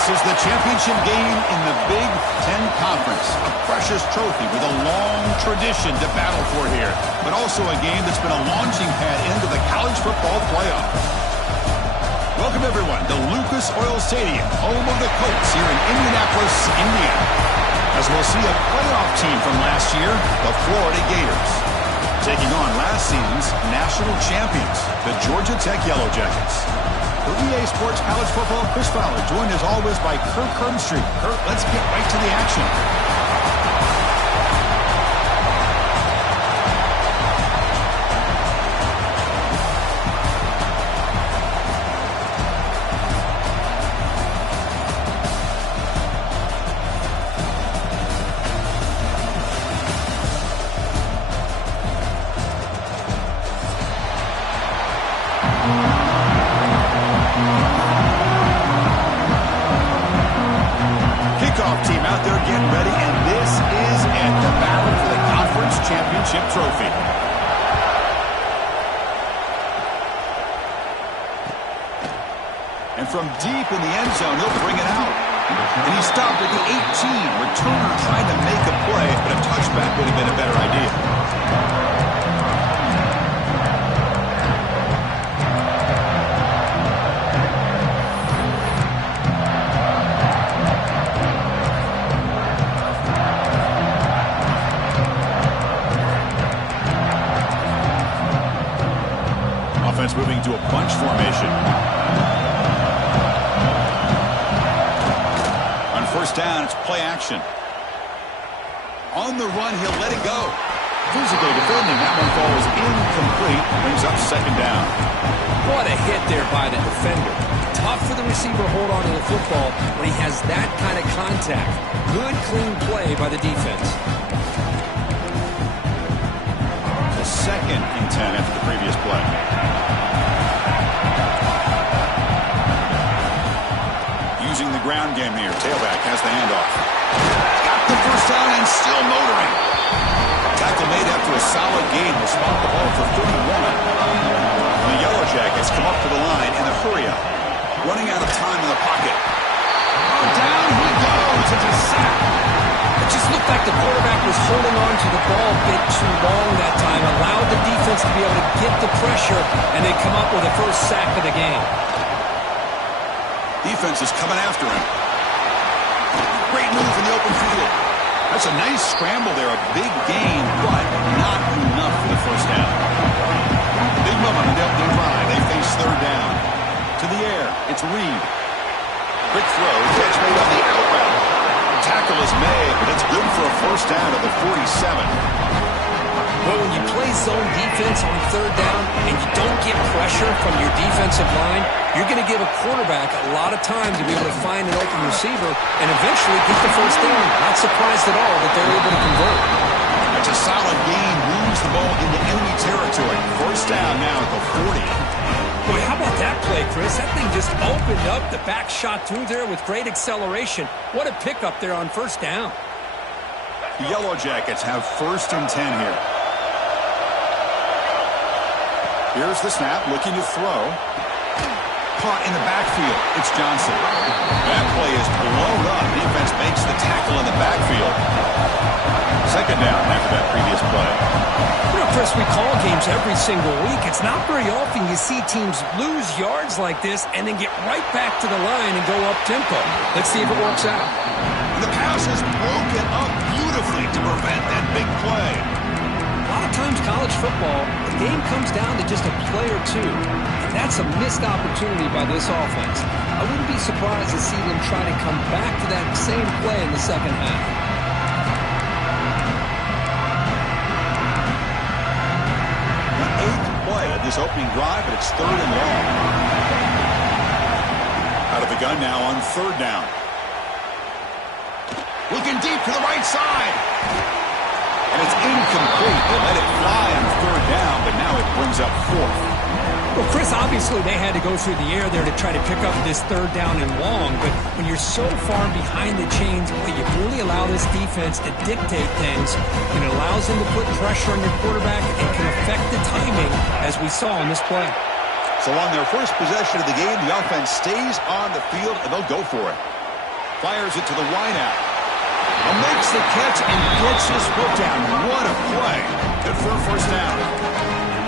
This is the championship game in the Big Ten Conference. A precious trophy with a long tradition to battle for here. But also a game that's been a launching pad into the college football playoff. Welcome, everyone, to Lucas Oil Stadium, home of the Colts here in Indianapolis, Indiana. As we'll see a playoff team from last year, the Florida Gators, taking on last season's national champions, the Georgia Tech Yellow Jackets. For EA Sports College Football, Chris Fowler, joined as always by Kirk Herbstreit. Kirk, let's get right to the action. Team out there getting ready, and this is it, the battle for the conference championship trophy. And from deep in the end zone, he'll bring it out. And he stopped at the 18. Returner trying to make a play, but a touchback would have been a better idea. Offense moving to a bunch formation. On first down, it's play action. On the run, he'll let it go. Physical defending. That one falls incomplete. Brings up second down. What a hit there by the defender. Tough for the receiver to hold on to the football when he has that kind of contact. Good, clean play by the defense. The second and 10 after the previous play. Using the ground game here. Tailback has the handoff. Got the first down and still motoring. Tackle made after a solid gain. Will spot the ball for 31. The Yellow Jackets come up to the line in a hurry up. Running out of time in the pocket. Oh, down he goes. It's a sack. It just looked like the quarterback was holding on to the ball a bit too long that time. Allowed the defense to be able to get the pressure, and they come up with the first sack of the game. Defense is coming after him. Great move in the open field. That's a nice scramble there. A big gain, but not enough for the first down. Big moment on the opening drive. They face third down. To the air. It's Reed. Quick throw. Catch made on the out route. Tackle is made, but it's good for a first down at the 47. Well, when you play zone defense on third down and you don't get pressure from your defensive line, you're going to give a quarterback a lot of time to be able to find an open receiver and eventually get the first down. Not surprised at all that they're able to convert. It's a solid gain. Moves the ball into enemy territory. First down now at the 40. Boy, how about that play, Chris? That thing just opened up. The back shot through there with great acceleration. What a pickup there on first down. The Yellow Jackets have first and 10 here. Here's the snap, looking to throw. Caught in the backfield. It's Johnson. That play is blown up. Defense makes the tackle in the backfield. Second down after that previous play. You know, Chris, we call games every single week. It's not very often you see teams lose yards like this and then get right back to the line and go up tempo. Let's see if it works out. The pass is broken up beautifully to prevent that big play. A lot of times college football, the game comes down to just a play or two. And that's a missed opportunity by this offense. I wouldn't be surprised to see them try to come back to that same play in the second half. Of this opening drive, but it's third and long. Out of the gun now on third down. Looking deep to the right side. And it's incomplete. They let it fly on third down, but now it brings up fourth. Well, Chris, obviously they had to go through the air there to try to pick up this third down and long, but when you're so far behind the chains, boy, you really allow this defense to dictate things, and it allows them to put pressure on your quarterback and can affect the timing, as we saw in this play. So on their first possession of the game, the offense stays on the field, and they'll go for it. Fires it to the wideout. Makes the catch and gets his foot down. What a play. Good for a first down.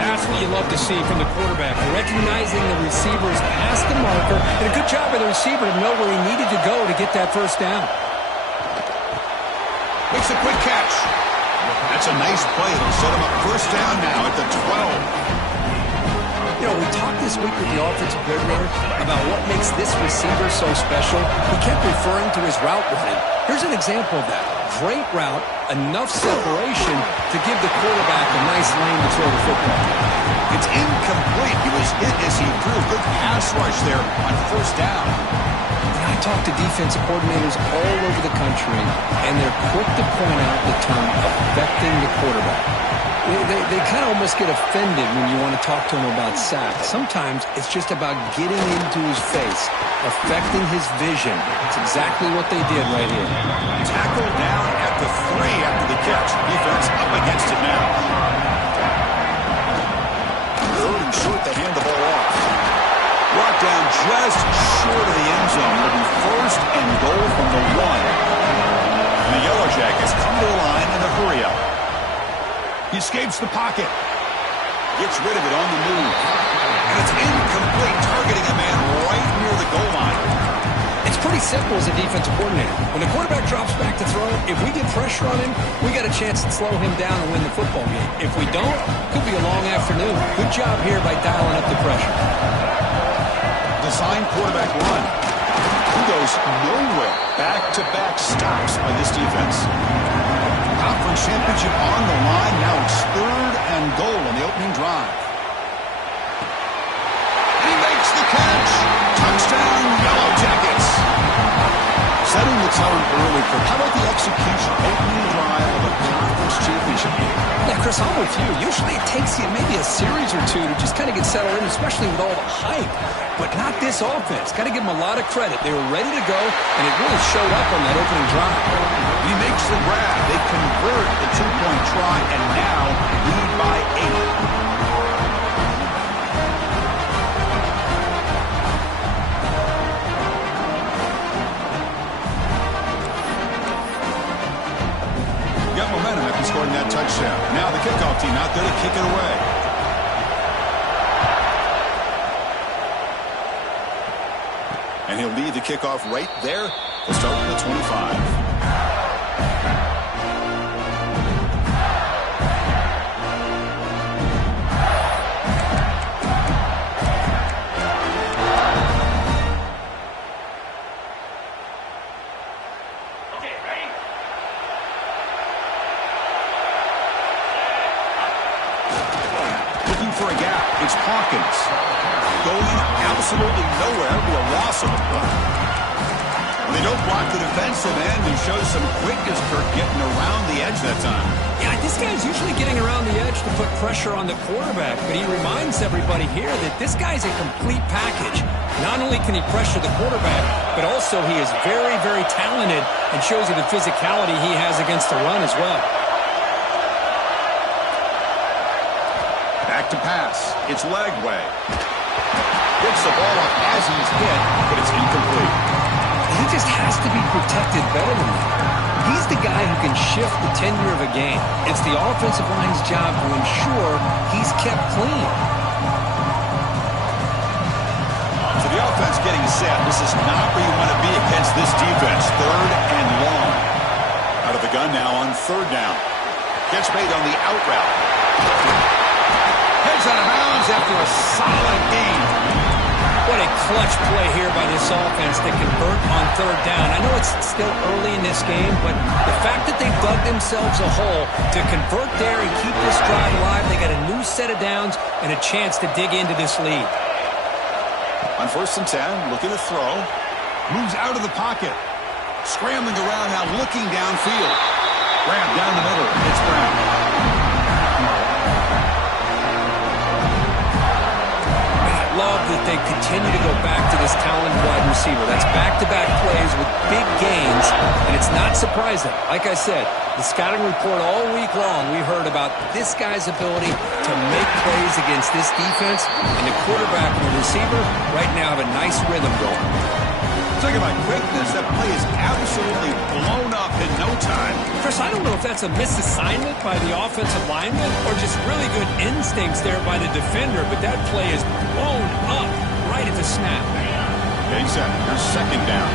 That's what you love to see from the quarterback, recognizing the receiver's past the marker, and a good job by the receiver to know where he needed to go to get that first down. Makes a quick catch. That's a nice play. It'll set him up first down now at the 12. You know, we talked this week with the offensive coordinator about what makes this receiver so special. He kept referring to his route running. Here's an example of that. Great route, enough separation to give the quarterback a nice lane to throw the football. It's incomplete. He was hit as he threw. Good pass rush there on first down. I talk to defensive coordinators all over the country, and they're quick to point out the term affecting the quarterback. They kind of almost get offended when you want to talk to them about sacks. Sometimes it's just about getting into his face, affecting his vision. It's exactly what they did right here. Tackle down at the 3 after the catch. Defense up against it now. Third and short, they hand the ball off. Brought down just short of the end zone. It'll be first and goal from the 1. And the Yellow Jackets come to the line in a hurry-up. He escapes the pocket. Gets rid of it on the move. And it's incomplete, targeting a man right near the goal line. It's pretty simple as a defensive coordinator. When the quarterback drops back to throw, if we get pressure on him, we got a chance to slow him down and win the football game. If we don't, could be a long afternoon. Good job here by dialing up the pressure. Design quarterback run. He goes nowhere. Back-to-back stops by this defense. Conference championship on the line. Now it's third and goal on the opening drive. And he makes the catch. Touchdown, Yellow Jackets. Setting the tone early. How about the execution? Opening drive of a conference championship game. Yeah, Chris, I'm with you. Usually it takes you maybe a series or two to just kind of get settled in, especially with all the hype. But not this offense. Got to give them a lot of credit. They were ready to go, and it really showed up on that opening drive. He makes the grab. They convert the two-point try, and now lead by 8. Got momentum after scoring that touchdown. Now the kickoff team out there to kick it away. And he'll lead the kickoff right there. He'll start with the 25. For a gap, it's Hawkins. Going absolutely nowhere, be a loss of a play. When they don't block the defensive end, he shows some quickness, Kirk, getting around the edge that time. Yeah, this guy's usually getting around the edge to put pressure on the quarterback, but he reminds everybody here that this guy's a complete package. Not only can he pressure the quarterback, but also he is very, very talented and shows you the physicality he has against the run as well. Back to pass. It's Lagway. Gets the ball up as he's hit, but it's incomplete. He just has to be protected better than that. He's the guy who can shift the tenure of a game. It's the offensive line's job to ensure he's kept clean. So the offense getting set. This is not where you want to be against this defense. Third and long. Out of the gun now on third down. Catch made on the out route. Heads out of bounds after a solid game. What a clutch play here by this offense to convert on third down. I know it's still early in this game, but the fact that they dug themselves a hole to convert there and keep this drive alive, they got a new set of downs and a chance to dig into this lead. On first and 10, looking to throw. Moves out of the pocket. Scrambling around now, looking downfield. Grab down the middle. It's Brown. Love that they continue to go back to this talented wide receiver. That's back-to-back plays with big gains, and it's not surprising. Like I said, the scouting report all week long, we heard about this guy's ability to make plays against this defense, and the quarterback and the receiver right now have a nice rhythm going. Talking about quickness, that play is absolutely blown up in no time. Chris, I don't know if that's a misassignment by the offensive lineman or just really good instincts there by the defender, but that play is blown up right at the snap. Okay, set. Here's second down.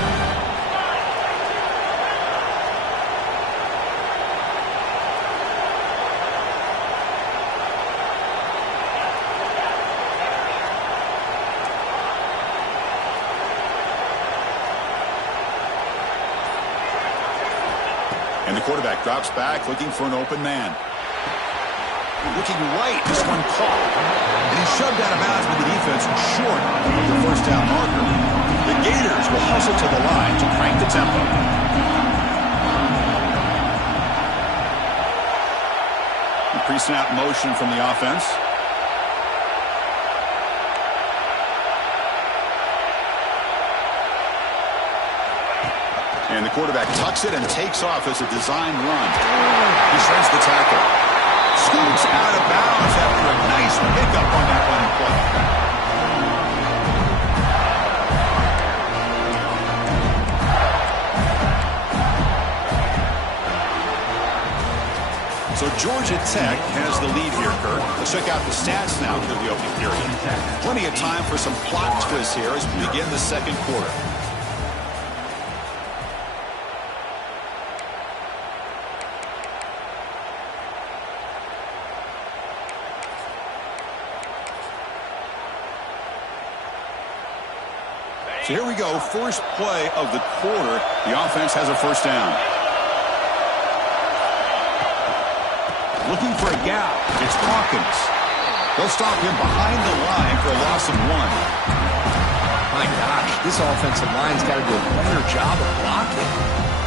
And the quarterback drops back, looking for an open man. Looking right, this one caught. And he's shoved out of bounds with the defense short of the first down marker. The Gators will hustle to the line to crank the tempo. The pre-snap motion from the offense. And the quarterback tucks it and takes off as a design run. He shreds the tackle. Scoots out of bounds after a nice pickup on that running play. So Georgia Tech has the lead here, Kurt. Let's check out the stats now through the opening period. Plenty of time for some plot twists here as we begin the second quarter. So here we go, first play of the quarter. The offense has a first down. Looking for a gap. It's Hawkins. They'll stop him behind the line for a loss of 1. My gosh, this offensive line's got to do a better job of blocking.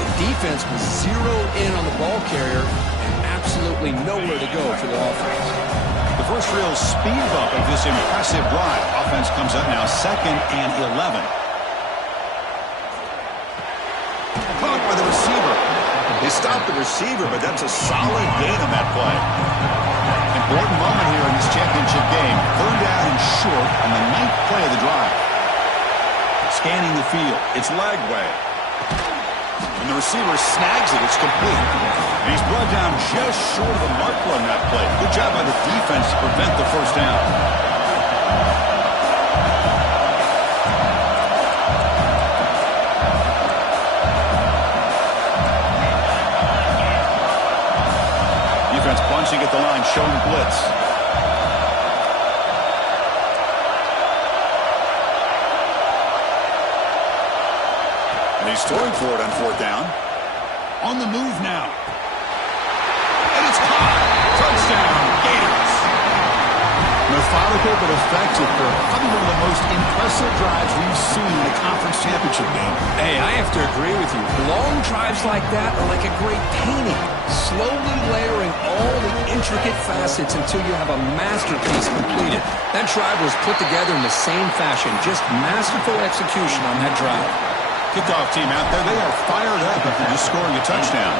The defense was zeroed in on the ball carrier and absolutely nowhere to go for the offense. The first real speed bump of this impressive drive. Offense comes up now 2nd and 11. Caught by the receiver. They stopped the receiver, but that's a solid gain on that play. Important moment here in this championship game. 3rd down and short on the 9th play of the drive. Scanning the field. It's leg way. And the receiver snags it. It's complete. And he's brought down just short of the marker on that play. Good job by the defense to prevent the first down. Punching at the line, showing blitz. And he's throwing for it on 4th down. On the move now. And it's caught. Touchdown, Gators. Methodical but effective for probably one of the most impressive drives we've seen in a conference championship game. Hey, I have to agree with you. Long drives like that are like a great painting. Slowly layering all the intricate facets until you have a masterpiece completed. That drive was put together in the same fashion. Just masterful execution on that drive. Kickoff team out there, they are fired up after just scoring a touchdown.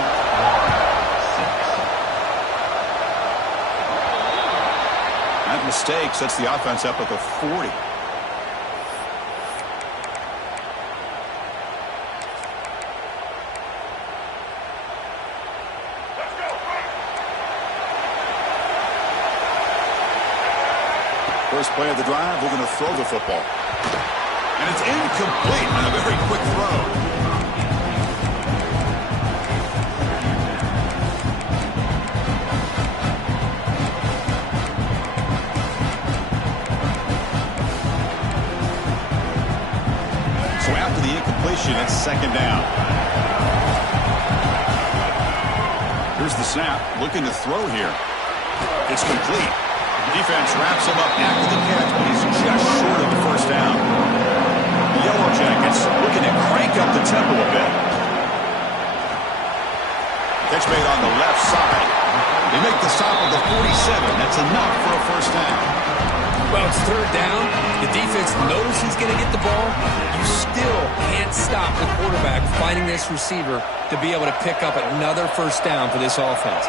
That mistake sets the offense up at the 40. First play of the drive, we're going to throw the football. And it's incomplete on a very quick throw. So after the incompletion, it's 2nd down. Here's the snap, looking to throw here. It's complete. Defense wraps him up after the catch, but he's just short of the first down. The Yellow Jackets looking to crank up the tempo a bit. Catch made on the left side. They make the stop at the 47. That's enough for a first down. Well, it's 3rd down. The defense knows he's going to get the ball. You still can't stop the quarterback finding this receiver to be able to pick up another first down for this offense.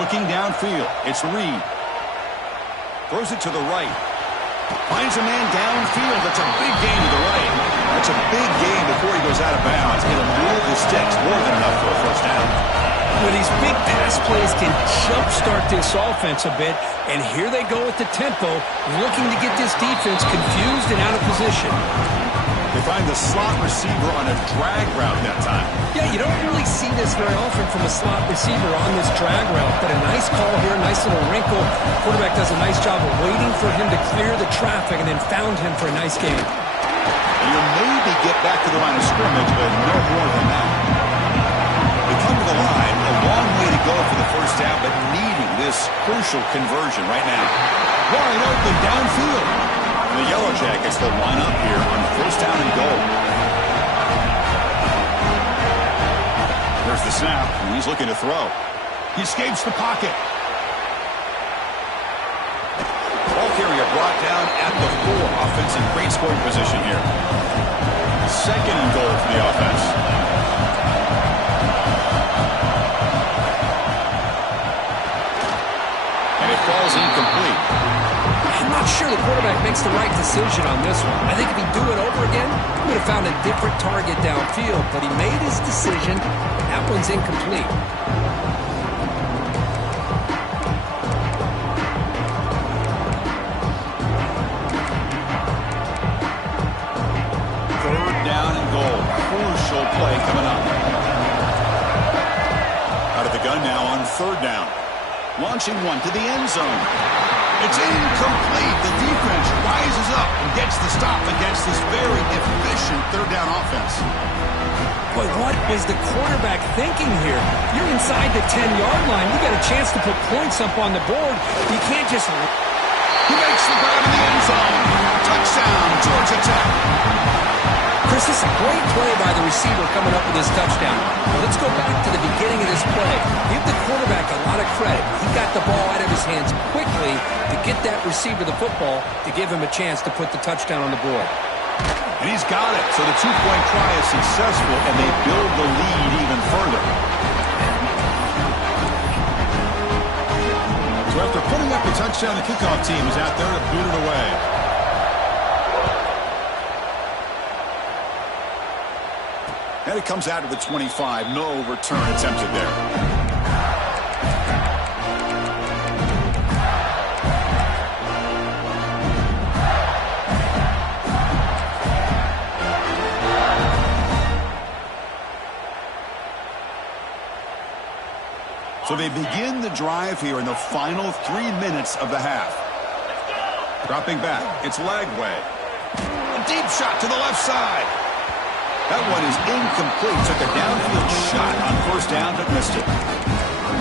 Looking downfield, it's Reed. Throws it to the right. Finds a man downfield. That's a big gain to the right. It's a big game before he goes out of bounds. It'll move the sticks more than enough for a first down. Well, these big pass plays can jumpstart this offense a bit, and here they go with the tempo, looking to get this defense confused and out of position. They find the slot receiver on a drag route that time. Yeah, you don't really see this very often from a slot receiver on this drag route, but a nice call here, nice little wrinkle. Quarterback does a nice job of waiting for him to clear the traffic and then found him for a nice gain. You'll maybe get back to the line of scrimmage, but no more than that. They come to the line, a long way to go for the first down, but needing this crucial conversion right now. Wide open downfield. And the Yellow Jackets will line up here on first down and goal. There's the snap, and he's looking to throw. He escapes the pocket. Ball carrier brought down at the 4. Offense in great scoring position here. Second and goal for the offense. And it falls incomplete. I'm not sure the quarterback makes the right decision on this one. I think if he'd do it over again, he would have found a different target downfield, but he made his decision. That one's incomplete. Third down and goal. Crucial play coming up. Out of the gun now on third down. Launching one to the end zone. It's incomplete. The defense rises up and gets the stop against this very efficient third down offense. Boy, what was the quarterback thinking here? You're inside the 10-yard line. You got a chance to put points up on the board. You can't just... He makes the grab in the end zone. Touchdown, Georgia Tech. Chris, this is a great play by the receiver coming up with his touchdown. Now let's go back to the beginning of this play. Give the quarterback a lot of credit. He got the ball out of his hands quickly to get that receiver the football to give him a chance to put the touchdown on the board. And he's got it. So the two-point try is successful, and they build the lead even further. So after putting up the touchdown, the kickoff team is out there to boot it away. And it comes out of the 25. No return attempted there. So they begin the drive here in the final 3 minutes of the half. Dropping back. It's Lagway. A deep shot to the left side. That one is incomplete. Took a downfield shot on first down, but missed it.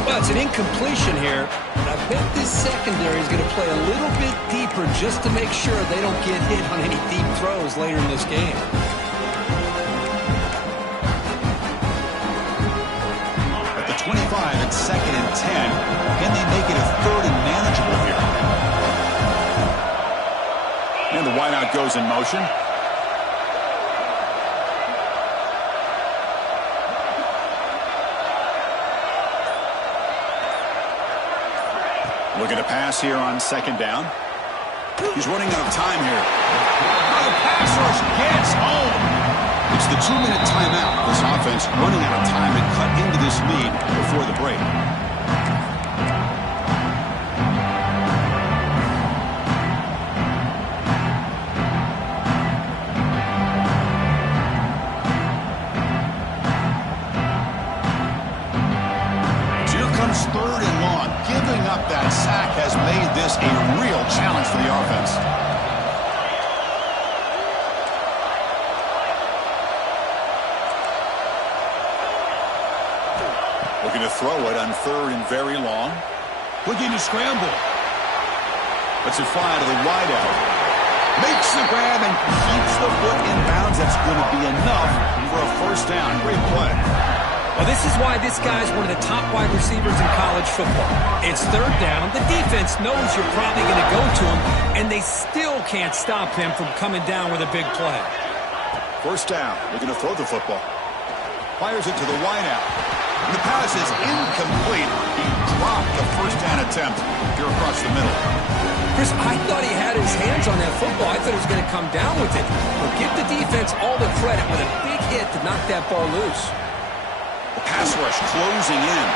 Well, it's an incompletion here, but I bet this secondary is going to play a little bit deeper just to make sure they don't get hit on any deep throws later in this game. At the 25, it's second and 10. Can they make it a third and manageable here? And the wideout goes in motion. Looking to pass here on second down. He's running out of time here. Oh, the pass rush gets home. It's the 2-minute timeout. This offense running out of time to cut into this lead before the break. Third and long. Giving up that sack has made this a real challenge for the offense. Looking to throw it on third and very long. Looking to scramble. Lets it fly to the wideout. Makes the grab and keeps the foot in bounds. That's going to be enough for a first down. Great play. Well, this is why this guy's one of the top wide receivers in college football. It's third down. The defense knows you're probably going to go to him, and they still can't stop him from coming down with a big play. First down. Looking to throw the football. Fires it to the wideout. And the pass is incomplete. He dropped the first down attempt here across the middle. Chris, I thought he had his hands on that football. I thought he was going to come down with it. But give the defense all the credit with a big hit to knock that ball loose. The pass rush closing in.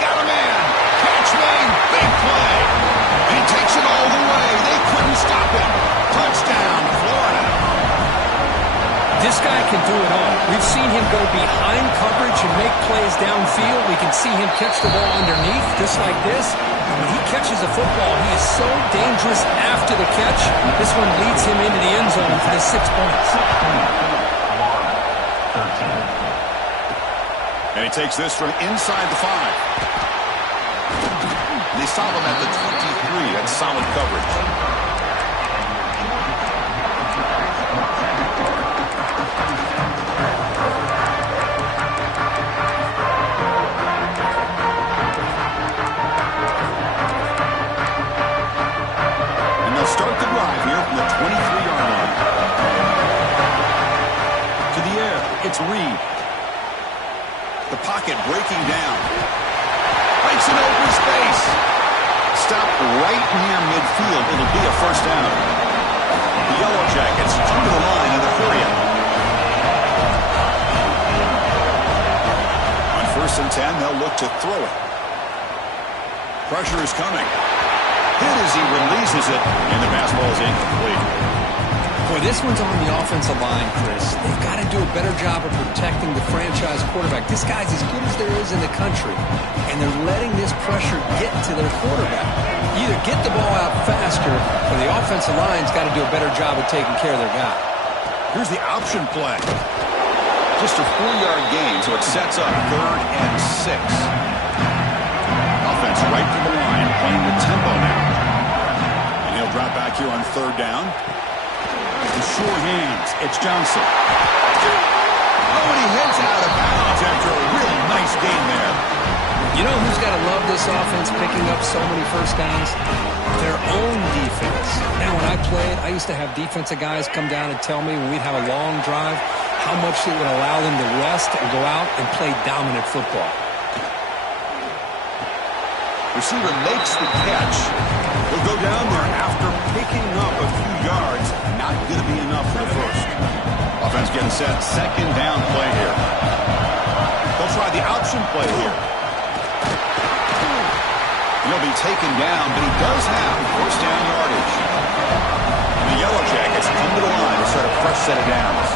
Got a man. Catch made. Big play. And he takes it all the way. They couldn't stop him. Touchdown, Florida. This guy can do it all. We've seen him go behind coverage and make plays downfield. We can see him catch the ball underneath, just like this. When he catches a football, he is so dangerous after the catch. This one leads him into the end zone for the 6 points. And he takes this from inside the 5. They stop him at the 23. That's solid coverage. Start the drive here from the 23-yard line. To the air, it's Reed. The pocket breaking down. Breaks an open space. Stopped right near midfield. It'll be a first down. The Yellow Jackets come to the line in the 40. On 1st and 10, they'll look to throw it. Pressure is coming. Hit as he releases it, and the pass ball is incomplete. Boy, this one's on the offensive line, Chris. They've got to do a better job of protecting the franchise quarterback. This guy's as good as there is in the country, and they're letting this pressure get to their quarterback. Either get the ball out faster, or the offensive line's got to do a better job of taking care of their guy. Here's the option play. Just a 4-yard gain, so it sets up 3rd and 6. Offense right to the line, playing with tempo now. And he'll drop back here on 3rd down. The sure hands, it's Johnson. Oh, and he heads out of bounds after a really nice gain there. You know who's got to love this offense picking up so many first downs? Their own defense. Now, when I played, I used to have defensive guys come down and tell me when we'd have a long drive how much it would allow them to rest and go out and play dominant football. Receiver makes the catch. He'll go down there after picking up a few yards. Not going to be enough for the first. Offense getting set. 2nd down play here. They'll try the option play here. He'll be taken down, but he does have first down yardage. And the Yellow Jackets come to the line to start a fresh set of downs.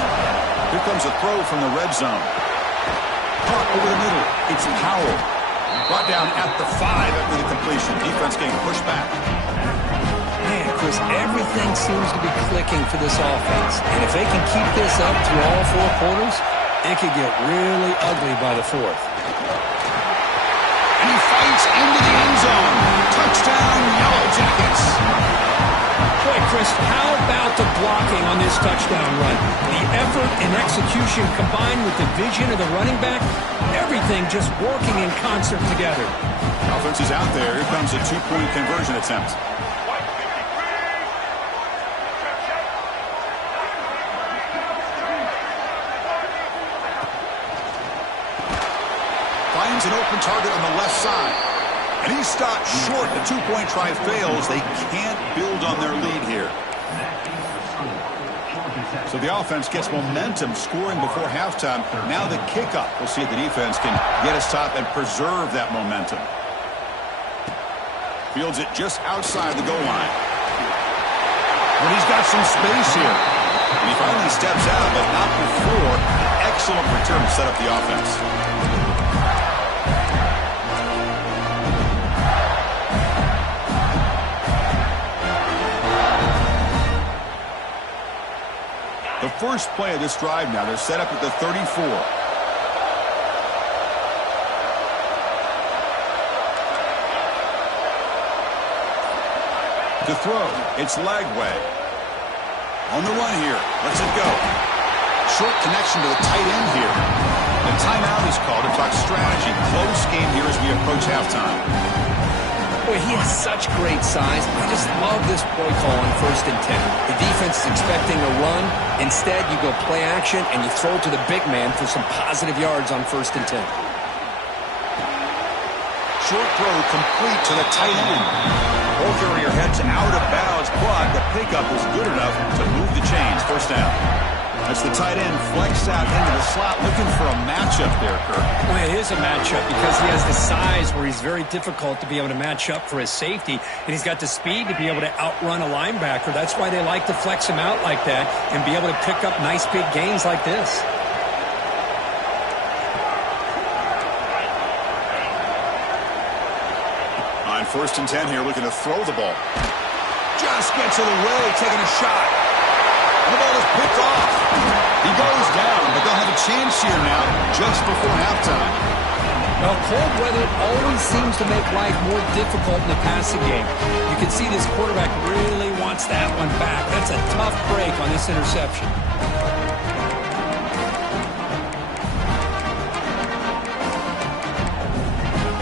Here comes a throw from the red zone. Caught over the middle. It's Powell. Brought down at the 5 after the completion. Defense getting pushed back. Man, Chris, everything seems to be clicking for this offense. And if they can keep this up through all 4 quarters, it could get really ugly by the 4th. And he fights into the end zone. Touchdown, Yellow Jackets. Boy, Chris, how about the blocking on this touchdown run? The effort and execution combined with the vision of the running back, everything just working in concert together. Offense is out there. Here comes a 2-point conversion attempt. Finds an open target on the left side. And he's stopped short. The 2-point try fails. They can't build on their lead here. So the offense gets momentum, scoring before halftime. Now the kickoff. We'll see if the defense can get a stop and preserve that momentum. Fields it just outside the goal line. But he's got some space here. And he finally steps out, but not before. Excellent return to set up the offense. The first play of this drive now, they're set up at the 34. To throw, it's Lagway. On the run here, lets it go. Short connection to the tight end here. The timeout is called to talk strategy. Close game here as we approach halftime. Boy, he has such great size. I just love this play call on 1st and 10. The defense is expecting a run. Instead, you go play action, and you throw to the big man for some positive yards on 1st and 10. short throw complete to the tight end. Ball carrier heads out of bounds, but the pickup was good enough to move the chains. First down. As the tight end flexed out into the slot, looking for a matchup there, Kirk. Well, it is a matchup because he has the size where he's very difficult to be able to match up for his safety, and he's got the speed to be able to outrun a linebacker. That's why they like to flex him out like that and be able to pick up nice big gains like this. On 1st and 10 here, looking to throw the ball. Just gets it away, taking a shot. And the ball is picked off. He goes down, but they'll have a chance here now just before halftime. Well, cold weather always seems to make life more difficult in the passing game. You can see this quarterback really wants that one back. That's a tough break on this interception.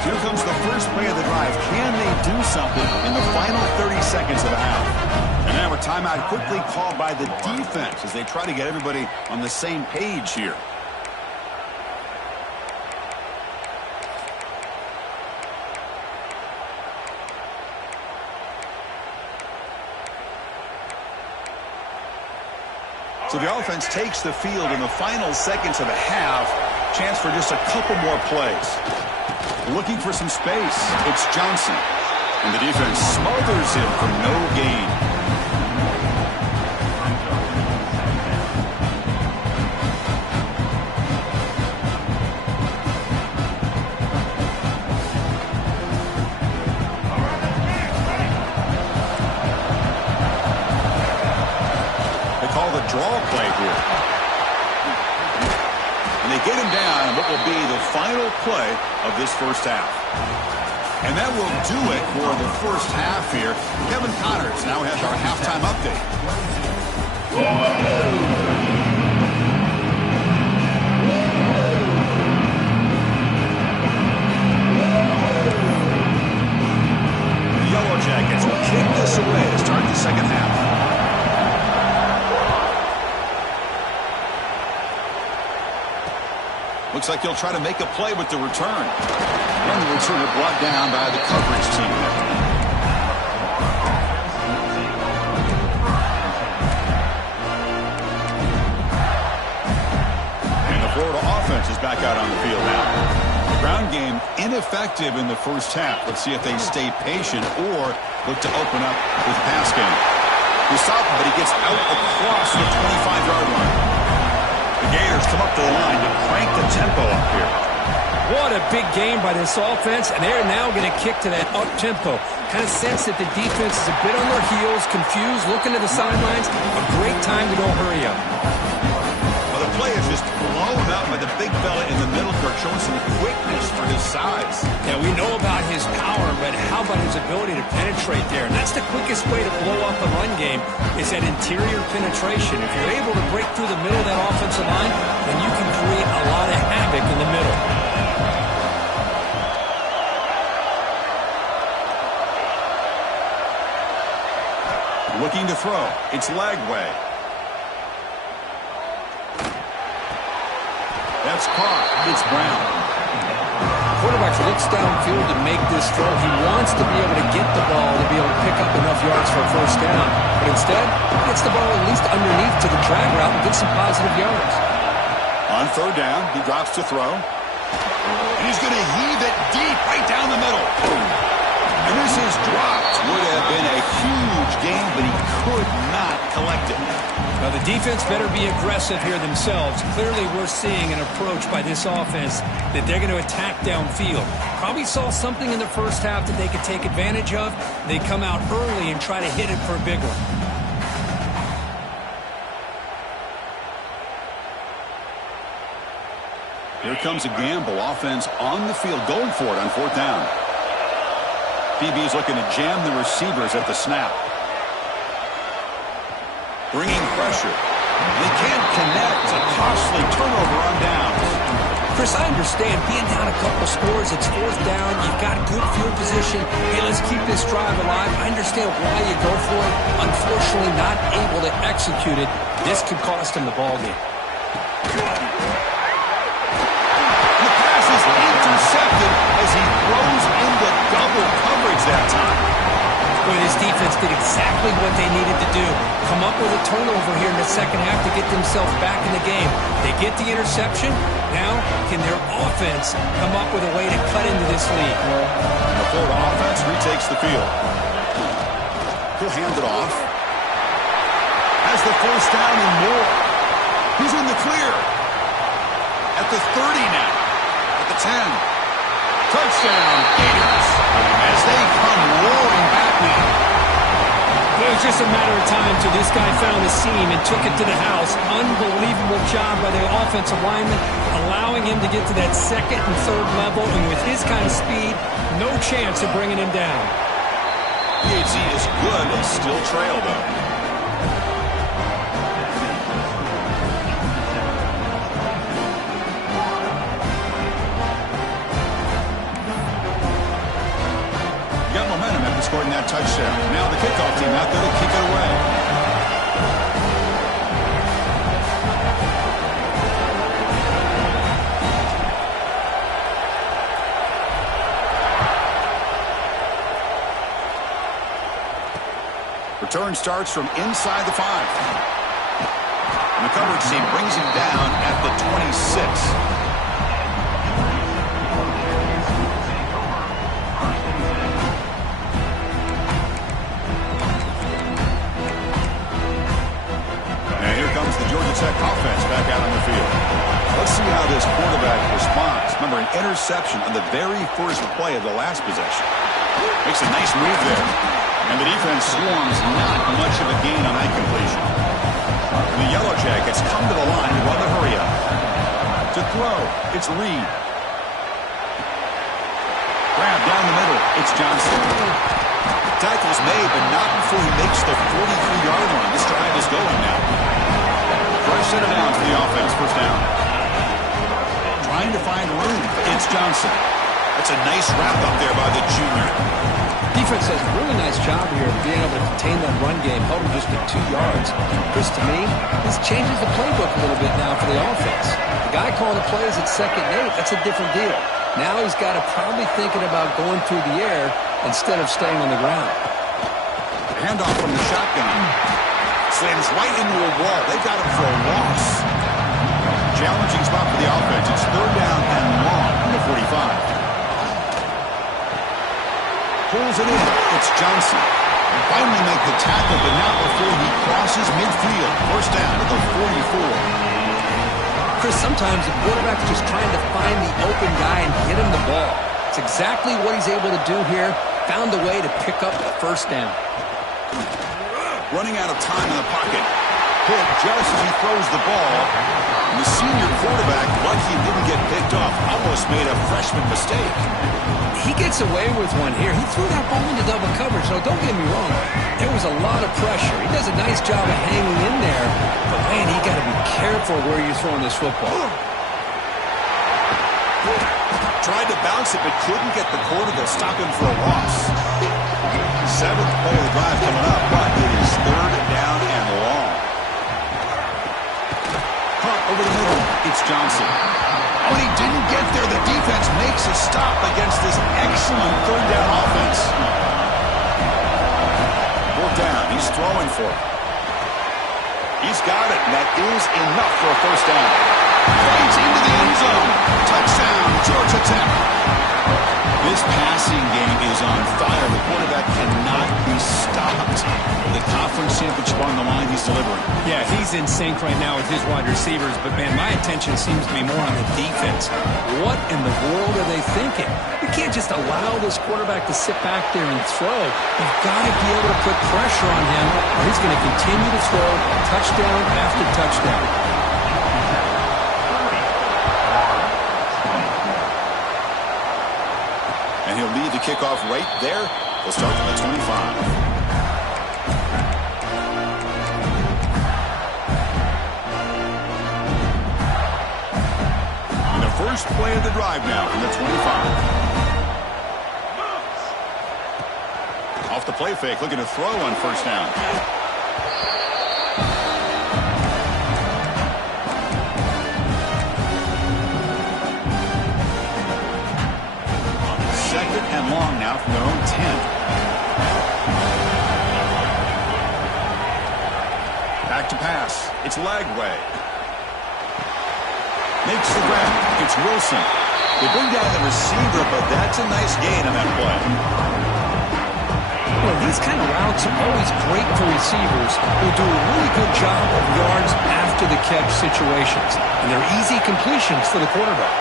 Here comes the first play of the drive. Can they do something in the final 30 seconds of the half? And now a timeout quickly called by the defense as they try to get everybody on the same page here. So the offense takes the field in the final seconds of the half. Chance for just a couple more plays. Looking for some space. It's Johnson. And the defense smothers him for no gain. They call the draw play here. And they get him down in what will be the final play of this first half. And that will do it for the first half here. Kevin Connors now has our halftime update. The Yellow Jackets will kick this away to start the second half. Looks like he'll try to make a play with the return. And the returner brought down by the coverage team. And the Florida offense is back out on the field now. The ground game ineffective in the first half. Let's see if they stay patient or look to open up with the pass game. We stop him, but he gets out across the 25-yard line. The Gators come up to the line to crank the tempo up here. What a big game by this offense, and they're now going to kick to that up-tempo. Kind of sense that the defense is a bit on their heels, confused, looking to the sidelines. A great time to go hurry up. Well, the play is just blown up by the big fella in the middle, Kirk, showing some quickness for his size. Yeah, we know about his power, but how about his ability to penetrate there? And that's the quickest way to blow up the run game, is that interior penetration. If you're able to break through the middle of that offensive line, then you can create a lot of havoc in the middle. Looking to throw. It's Lagway. That's caught. It's Brown. The quarterback looks downfield to make this throw. He wants to be able to get the ball to be able to pick up enough yards for a first down. But instead, he gets the ball at least underneath to the drag route and gets some positive yards. On third down, he drops to throw. And he's going to heave it deep right down the middle. And this is dropped. Would have been a huge gain, but he could not collect it. Now, the defense better be aggressive here themselves. Clearly, we're seeing an approach by this offense that they're going to attack downfield. Probably saw something in the first half that they could take advantage of. They come out early and try to hit it for a big one. Here comes a gamble. Offense on the field, going for it on fourth down. DB's looking to jam the receivers at the snap. Bringing pressure. They can't connect. A costly turnover on downs. Chris, I understand being down a couple scores, it's fourth down, you've got good field position. Hey, let's keep this drive alive. I understand why you go for it. Unfortunately, not able to execute it. This could cost him the ball game. The pass is intercepted as he throws into double coverage that time. Boy, this defense did exactly what they needed to do. Come up with a turnover here in the second half to get themselves back in the game. They get the interception. Now, can their offense come up with a way to cut into this lead? The Florida offense retakes the field. He'll hand it off. Has the first down and more. He's in the clear. At the 30 now. At the 10. Touchdown, Gators. As they come roaring back now. It was just a matter of time till this guy found the seam and took it to the house. Unbelievable job by the offensive lineman, allowing him to get to that second and third level. And with his kind of speed, no chance of bringing him down. PHC is good and still trail, though. Got momentum after scoring that touchdown. Now the kickoff team out there to kick it away. Return starts from inside the 5. And the coverage team brings him down at the 26. Georgia Tech offense back out on the field. Let's see how this quarterback responds. Remember, an interception on the very first play of the last possession. Makes a nice move there. And the defense swarms not much of a gain on that completion. And the Yellow Jackets come to the line to run the hurry up. To throw, it's Reed. Grab down the middle, it's Johnson. Tackle's made, but not before he makes the 43-yard line. This drive is going now. First set of downs for the offense, first down. Trying to find room. It's Johnson. That's a nice wrap up there by the junior. Defense does a really nice job here of being able to contain that run game, held him just at 2 yards. Chris, to me, this changes the playbook a little bit now for the offense. The guy calling the plays at 2nd and 8, that's a different deal. Now he's got to probably thinking about going through the air instead of staying on the ground. Handoff from the shotgun. Slams right into a wall. They got him for a loss. Challenging spot for the offense. It's 3rd down and long from the 45. Pulls it in. It's Johnson. Finally make the tackle, but not before he crosses midfield. First down at the 44. Chris, sometimes the quarterback's just trying to find the open guy and hit him the ball. It's exactly what he's able to do here. Found a way to pick up the first down. Running out of time in the pocket. Hit just as he throws the ball. And the senior quarterback, like he didn't get picked off, almost made a freshman mistake. He gets away with one here. He threw that ball into double coverage. So don't get me wrong. There was a lot of pressure. He does a nice job of hanging in there. But, man, you got to be careful where you're throwing this football. Tried to bounce it, but couldn't get the corner to stop him for a loss. 7th play of the drive coming up, but it is 3rd down and long. Hunt over the middle. It's Johnson. When he didn't get there, the defense makes a stop against this excellent 3rd down offense. 4th down. He's throwing for it. He's got it, and that is enough for a first down. Fades into the end zone. Touchdown, Georgia Tech. This passing game is on fire. The quarterback cannot be stopped. The conference championship on the line, he's delivering. Yeah, he's in sync right now with his wide receivers, but, man, my attention seems to be more on the defense. What in the world are they thinking? You can't just allow this quarterback to sit back there and throw. You've got to be able to put pressure on him, or he's going to continue to throw touchdown after touchdown. And he'll lead the kickoff right there. He'll start from the 25. And the first play of the drive now from the 25. Off the play fake, looking to throw on first down. And long now from their own to pass. It's Lagway. Makes the grab. It's Wilson. They bring down the receiver, but that's a nice gain on that play. Well, these kind of routes are always great for receivers who do a really good job of yards after the catch situations. And they're easy completions for the quarterback.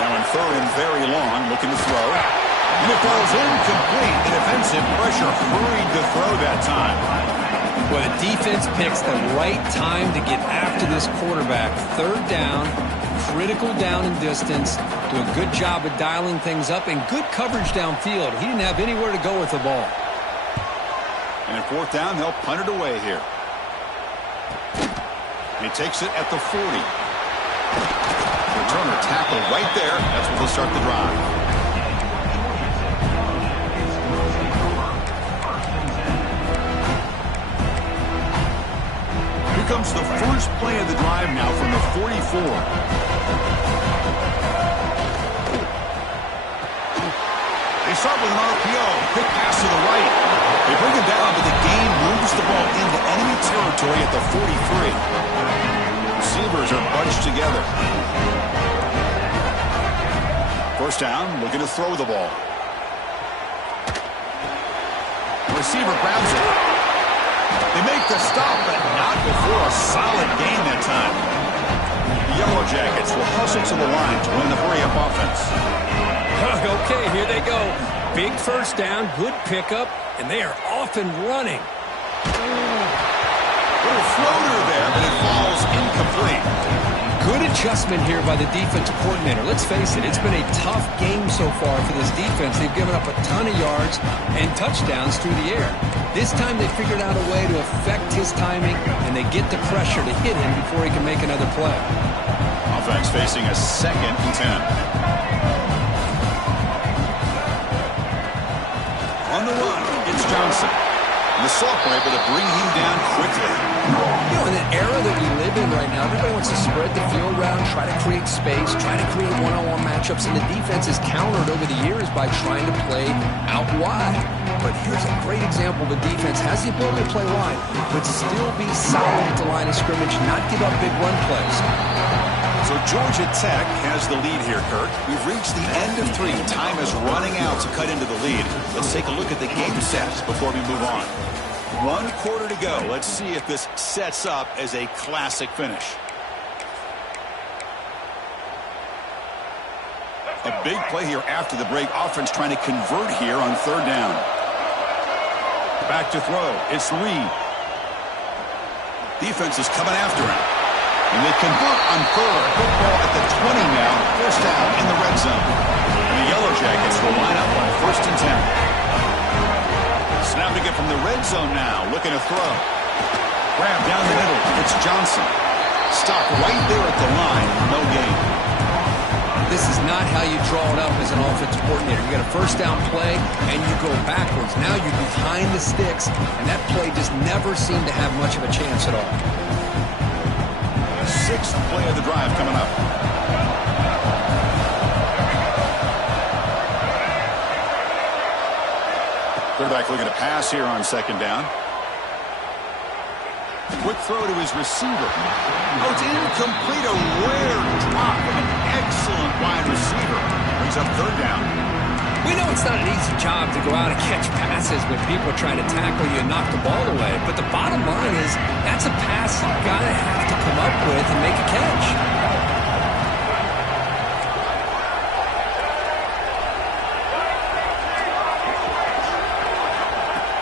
Now in third and very long, looking to throw. And it falls incomplete. The defensive pressure hurried to throw that time. Well, the defense picks the right time to get after this quarterback. Third down, critical down and distance. Do a good job of dialing things up and good coverage downfield. He didn't have anywhere to go with the ball. And in fourth down, they'll punt it away here. He takes it at the 40. Returner tackle right there. That's where they'll start the drive. Here comes the first play of the drive now from the 44. They start with an RPO. Quick pass to the right. They bring it down, but the game moves the ball into enemy territory at the 43. Receivers are bunched together. First down, looking to throw the ball. The receiver grabs it. They make the stop, but not before a solid gain that time. The Yellow Jackets will hustle to the line to win the hurry-up offense. Okay, here they go. Big first down, good pickup, and they are off and running. Little floater there, but it falls incomplete. Good adjustment here by the defensive coordinator. Let's face it, it's been a tough game so far for this defense. They've given up a ton of yards and touchdowns through the air. This time they figured out a way to affect his timing, and they get the pressure to hit him before he can make another play. Offense facing a 2nd and 10. On the run, it's Johnson. And the sophomore able to bring him down quickly. You know, in an era that we live in right now, everybody wants to spread the field around, try to create space, try to create one-on-one matchups, and the defense is countered over the years by trying to play out wide. But here's a great example. The defense has the ability to play wide, but still be solid at the line of scrimmage, not give up big run plays. So Georgia Tech has the lead here, Kirk. We've reached the end of 3. Time is running out to cut into the lead. Let's take a look at the game sets before we move on. 1 quarter to go. Let's see if this sets up as a classic finish. A big play here after the break. Offense trying to convert here on 3rd down. Back to throw. It's Reed. Defense is coming after him. And they convert on 3rd. Football at the 20 now. First down in the red zone. And the Yellow Jackets will line up on 1st and 10. Snapping it from the red zone now. Looking to throw. Grab down the middle. It's Johnson. Stop right there at the line. No gain. This is not how you draw it up as an offensive coordinator. You got a first down play, and you go backwards. Now you're behind the sticks, and that play just never seemed to have much of a chance at all. 6th play of the drive coming up. Quarterback looking to pass here on 2nd down. Quick throw to his receiver. Oh, it's incomplete. A rare drop from an excellent wide receiver. Brings up 3rd down. We know it's not an easy job to go out and catch passes when people are trying to tackle you and knock the ball away. But the bottom line is that's a pass you've got to have to come up with and make a catch.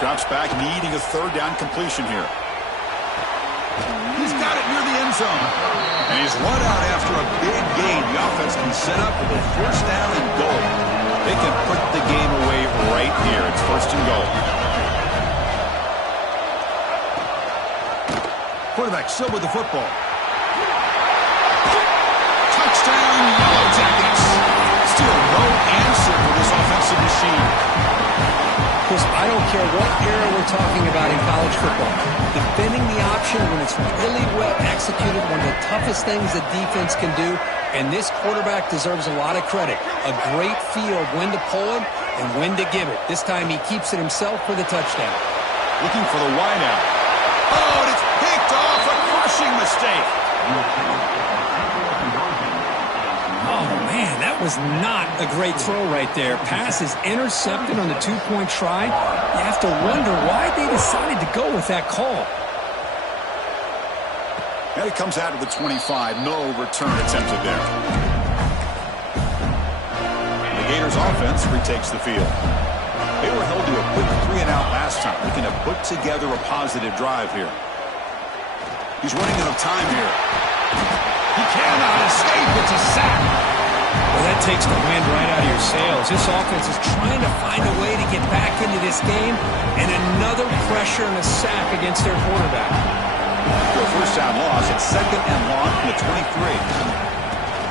Drops back, needing a 3rd down completion here. He's got it near the end zone. And he's run out after a big gain. The offense can set up with a 1st down and goal. They can put the game away right here. It's 1st and goal. Quarterback still with the football. Touchdown, Yellow Jackets. Still no answer for this offensive machine. Chris, I don't care what era we're talking about in college football. Defending the option when it's really well executed, one of the toughest things that defense can do, and this quarterback deserves a lot of credit. A great feel of when to pull it and when to give it. This time he keeps it himself for the touchdown. Looking for the wideout. Oh, Oh, man, that was not a great throw right there. Pass is intercepted on the two-point try. You have to wonder why they decided to go with that call. And it comes out of the 25. No return attempted there. The Gators offense retakes the field. They were held to a quick 3-and-out last time, looking to put together a positive drive here. He's running out of time here. He cannot escape. It's a sack. Well, that takes the wind right out of your sails. This offense is trying to find a way to get back into this game, and another pressure and a sack against their quarterback. For a first down loss, it's 2nd and long from the 23.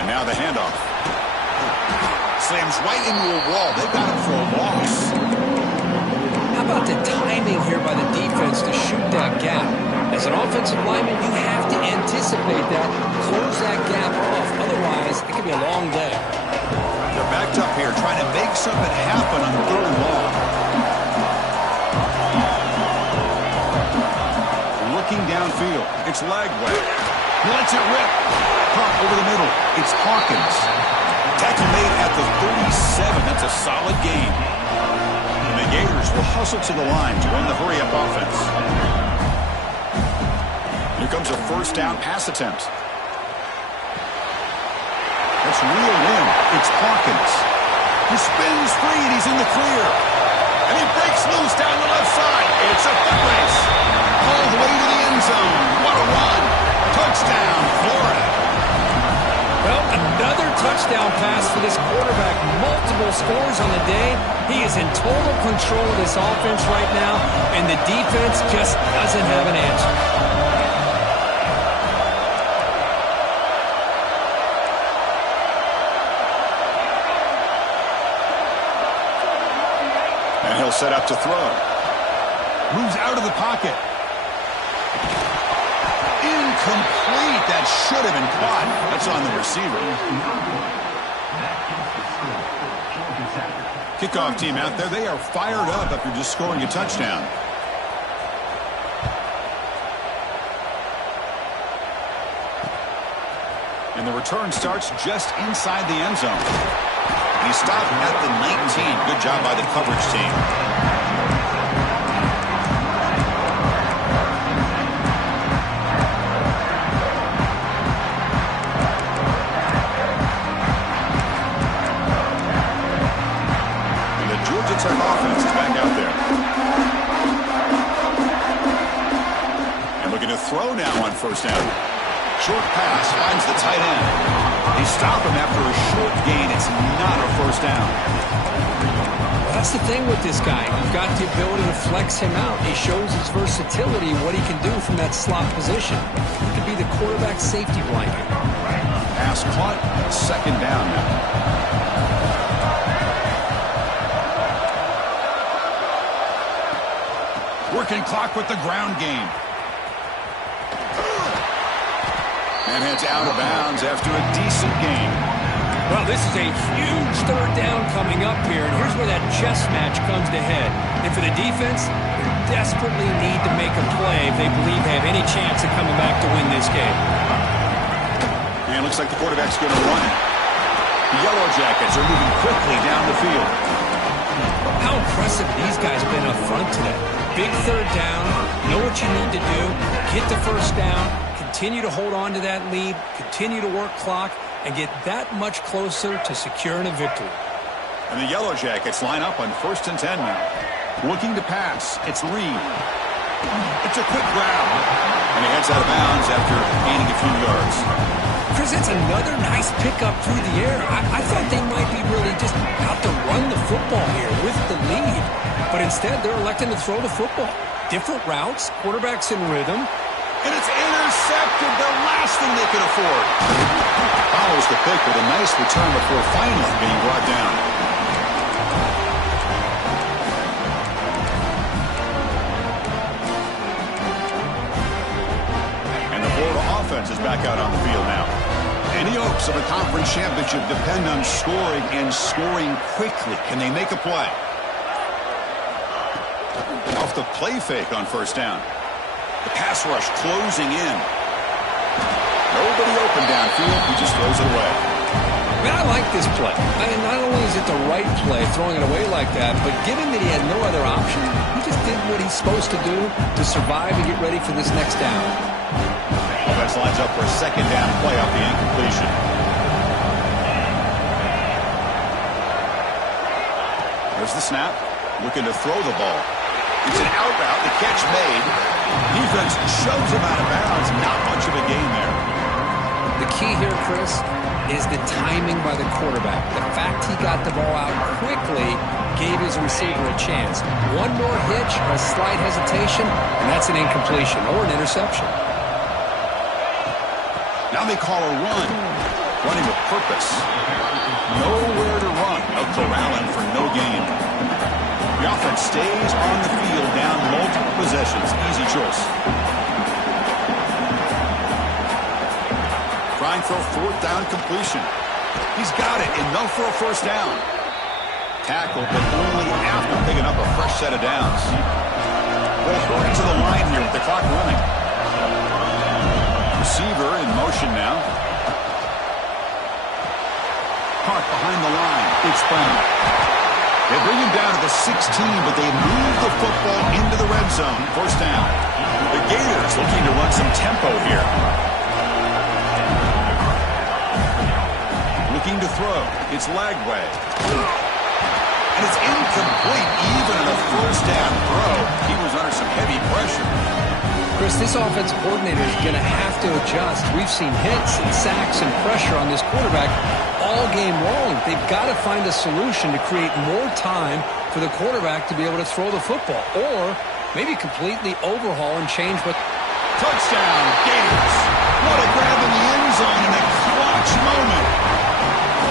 And now the handoff. Slams right into a wall. They've got him for a loss. How about the timing here by the defense to shoot that gap? As an offensive lineman, you have to anticipate that, close that gap off. Otherwise, it could be a long day. They're backed up here, trying to make something happen on 3rd and long. Looking downfield, it's Lagway. He lets it rip. Pump over the middle. It's Hawkins. Tackle made at the 37. That's a solid gain. And the Gators will hustle to the line to run the hurry-up offense. Here comes a first down pass attempt. That's real in. It's Hawkins. He spins free and he's in the clear. And he breaks loose down the left side. It's a foot race. All the way to the end zone. What a run. Touchdown, Florida. Well, another touchdown pass for this quarterback. Multiple scores on the day. He is in total control of this offense right now, and the defense just doesn't have an answer. And he'll set up to throw. Moves out of the pocket. Incomplete. That should have been caught. That's on the receiver. Kickoff team out there. They are fired up after just scoring a touchdown. And the return starts just inside the end zone. He stopped at the 19. Good job by the coverage team. Tech offense is back out there. And looking to throw now on first down. Short pass finds the tight end. They stop him after a short gain. It's not a first down. Well, that's the thing with this guy. You've got the ability to flex him out. He shows his versatility, what he can do from that slot position. He could be the quarterback safety blanket. Pass caught. 2nd down now. Working clock with the ground game. And heads out of bounds after a decent gain. Well, this is a huge 3rd down coming up here, and here's where that chess match comes to head. And for the defense, they desperately need to make a play if they believe they have any chance of coming back to win this game. And it looks like the quarterback's going to run it. The Yellow Jackets are moving quickly down the field. How impressive these guys been up front today. Big 3rd down, know what you need to do, get the first down, continue to hold on to that lead, continue to work clock, and get that much closer to securing a victory. And the Yellow Jackets line up on 1st and 10 now. Looking to pass, it's Reed. It's a quick grab, and he heads out of bounds after gaining a few yards. Chris, it's another nice pickup through the air. I thought they might be really just out to run the football here with the lead. But instead, they're electing to throw the football. Different routes, quarterbacks in rhythm. And it's intercepted, the last thing they could afford. Follows the pick with a nice return before finally being brought down. And the Florida offense is back out on the field now. Any hopes of a conference championship depend on scoring and scoring quickly. Can they make a play? Off the play fake on first down. The pass rush closing in. Nobody open downfield. He just throws it away. Man, I like this play. I mean, not only is it the right play, throwing it away like that, but given that he had no other option, he just did what he's supposed to do to survive and get ready for this next down. Offense lines up for a second down play off the incompletion. There's the snap. Looking to throw the ball. It's an out route. The catch made. Defense shoves him out of bounds. Not much of a gain there. The key here, Chris, is the timing by the quarterback. The fact he got the ball out quickly gave his receiver a chance. One more hitch or a slight hesitation, and that's an incompletion or an interception. Now they call a run. Running with purpose. Nowhere to run. A corralling for no gain. The offense stays on the field down multiple possessions. Easy choice. Trying for a fourth down completion. He's got it. Enough for a first down. Tackle, but only after picking up a fresh set of downs. Well, going to the line here with the clock running. Receiver in motion now. Caught behind the line. It's Brown. They bring him down to the 16, but they move the football into the red zone. First down. The Gators looking to run some tempo here. Looking to throw. It's Lagway. And it's incomplete even in a first down throw. He was under some heavy pressure. Chris, this offensive coordinator is going to have to adjust. We've seen hits and sacks and pressure on this quarterback all game long. They've got to find a solution to create more time for the quarterback to be able to throw the football, or maybe completely overhaul and change what. Touchdown, Gators. What a grab in the end zone in a clutch moment.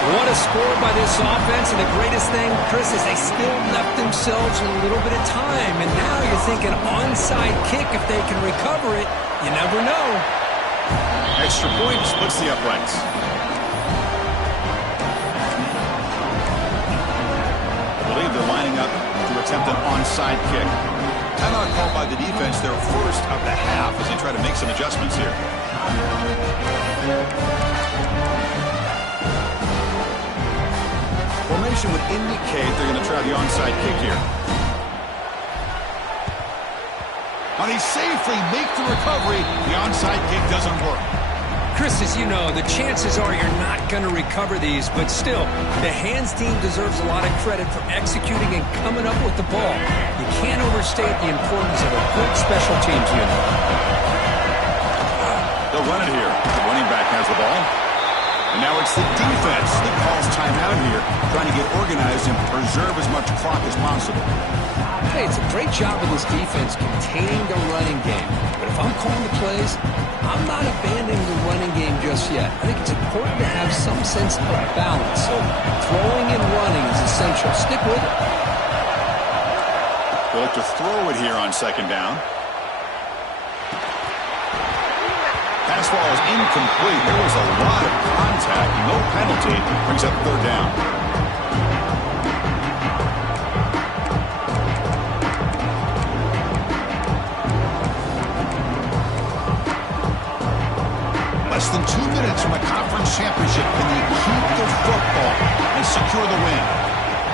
What a score by this offense, and the greatest thing, Chris, is they still left themselves a little bit of time, and now you're thinking onside kick if they can recover it. You never know. Extra point splits the uprights. I believe they're lining up to attempt an onside kick. Timeout called by the defense, their first of the half, as they try to make some adjustments here. Formation would indicate they're going to try the onside kick here. When they safely make the recovery, the onside kick doesn't work. Chris, as you know, the chances are you're not going to recover these, but still, the hands team deserves a lot of credit for executing and coming up with the ball. You can't overstate the importance of a good special teams unit. They'll run it here. The running back has the ball. And now it's the defense that calls timeout here, trying to get organized and preserve as much clock as possible. Hey, it's a great job of this defense containing the running game. But if I'm calling the plays, I'm not abandoning the running game just yet. I think it's important to have some sense of balance. So throwing and running is essential. Stick with it. They'll look to throw it here on second down. Pass ball is incomplete. There was a lot of contact. No penalty. Brings up third down. Less than 2 minutes from a conference championship. Can they keep the football and secure the win?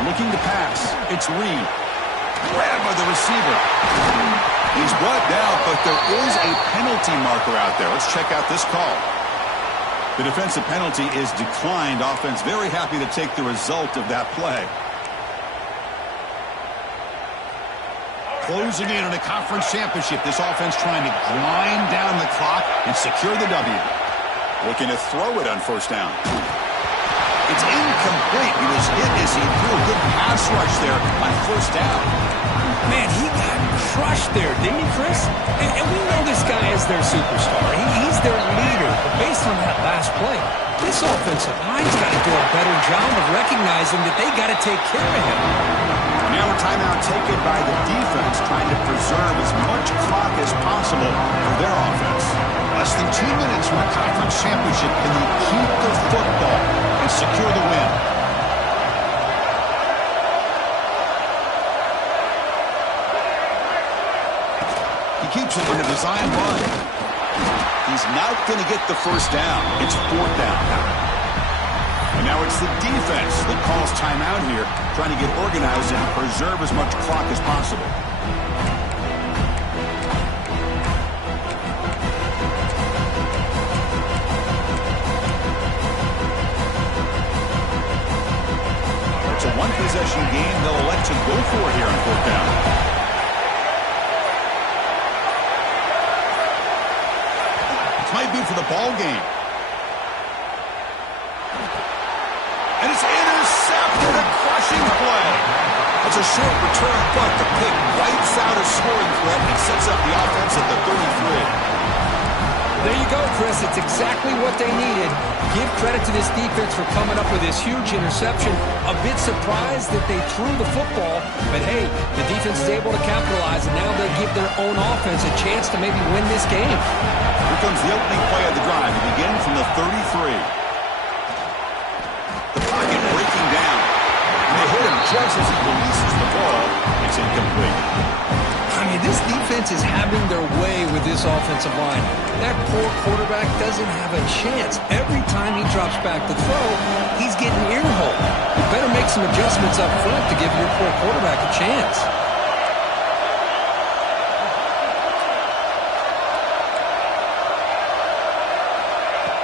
Looking to pass. It's Reed. Grabbed by the receiver. He's brought down, but there is a penalty marker out there. Let's check out this call. The defensive penalty is declined. Offense very happy to take the result of that play. Closing in on a conference championship. This offense trying to grind down the clock and secure the W. Looking to throw it on first down. It's incomplete. He was hit as he threw a good pass rush there on first down. Man, he got crushed there, didn't he, Chris? And we know this guy is their superstar. He's their leader. But based on that last play, this offensive line's got to do a better job of recognizing that they got to take care of him. Now a timeout taken by the defense, trying to preserve as much clock as possible for their offense. Less than 2 minutes from a conference championship. Can they keep the football and secure the win? He keeps it in a design run. He's not going to get the first down. It's fourth down. And now it's the defense that calls timeout here, trying to get organized and preserve as much clock as possible. It's a one-possession game they'll elect to go for here on fourth down. This might be for the ball game. And it's intercepted, a crushing play. That's a short return, but the pick wipes out a scoring threat and sets up the offense at the 33. There you go, Chris. It's exactly what they needed. Give credit to this defense for coming up with this huge interception. A bit surprised that they threw the football, but hey, the defense is able to capitalize, and now they give their own offense a chance to maybe win this game. Here comes the opening play of the drive. It begins from the 33. The pocket breaking down. And they hit him just as he releases the ball. It's incomplete. I mean, this defense is having their way with this offensive line. That poor quarterback doesn't have a chance. Every time he drops back to throw, he's getting earholed. You better make some adjustments up front to give your poor quarterback a chance.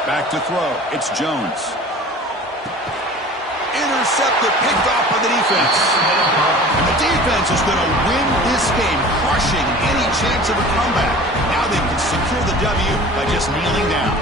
Back to throw. It's Jones. Intercepted, picked off by the defense. And the defense is going to win this game, crushing any chance of a comeback. Now they can secure the W by just kneeling down.